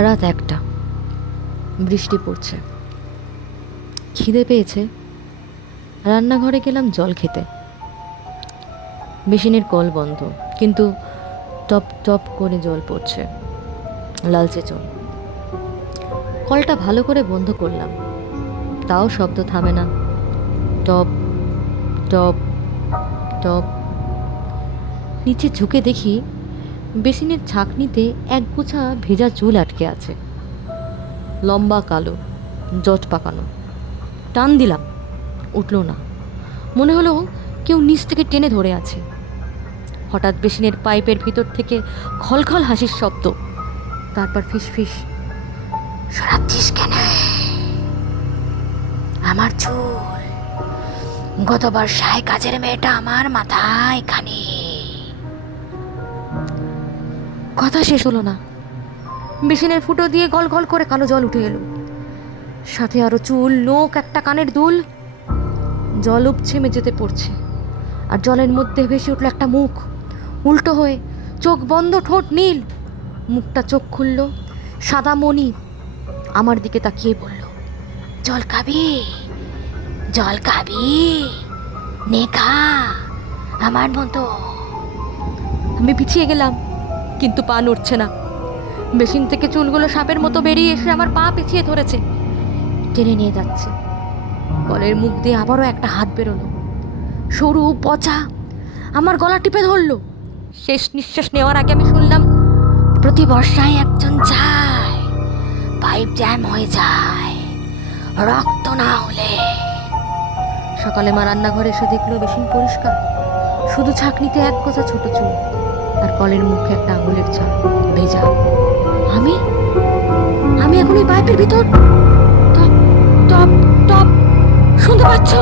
রাত 1টা, বৃষ্টি পড়ছে, খিদে পেয়েছে। রান্নাঘরে গেলাম জল খেতে। মেশিনের কল বন্ধ, কিন্তু টপ টপ করে জল পড়ছে, লালচে জল। কলটা ভালো করে বন্ধ করলাম, তাও শব্দ থামে না। Top top top. নিচে ঝুঁকে দেখি বেসিনের ছাঁকনিতে একগোছা ভেজা চুল আটকে আছে, লম্বা কালো, জট পাকানো। টান দিলাম, উঠল না। মনে হলো কেউ নিচ থেকে টেনে ধরে আছে। হঠাৎ বেসিনের পাইপের ভিতর থেকে খলখল হাসির শব্দ, তারপর ফিসফিস, সরাচ্ছিস কেন? আমার চুল, গত বর্ষায় কাজের মেয়েটা আমার মাথায় খানি। কথা শেষ হলো না, বেসিনের ফুটো দিয়ে গল গল করে কালো জল উঠে এলো, সাথে আরো চুল, নোক, একটা কানের দুল। জল উপছে মেঝেতে পড়ছে, আর জলের মধ্যে ভেসে উঠলো একটা মুখ, উল্টো হয়ে, চোখ বন্ধ, ঠোঁট নীল। মুখটা চোখ খুলল, সাদা মণি, আমার দিকে তাকিয়ে বলল, জল খাবি? জল খাবি? নে খা, আমার মতো। আমি পিছিয়ে গেলাম, কিন্তু পা নড়ছে না। মেশিন থেকে চুলগুলো সাপের মতো বেরিয়ে এসে আমার পা পিছিয়ে ধরেছে, টেনে নিয়ে যাচ্ছে। কলের মুখ দিয়ে আবারও একটা হাত বেরোলো, সরু, পচা, আমার গলা টিপে ধরলো। শেষ নিঃশ্বাস নেওয়ার আগে আমি শুনলাম, প্রতি বর্ষায় একজন যায়, পাইপ জ্যাম হয়ে যায়, রক্ত না হলে। সকালে মা রান্নাঘরে এসে দেখলো বেসিন পরিষ্কার, শুধু ছাঁকনিতে এক গোছা ছোট চুল, আর কলের মুখে একটা আঙুলের ছাপ ভেজা। আমি আমি এখন ওই পাইপের ভিতর। টপ টপ টপ, শুনতে পাচ্ছ?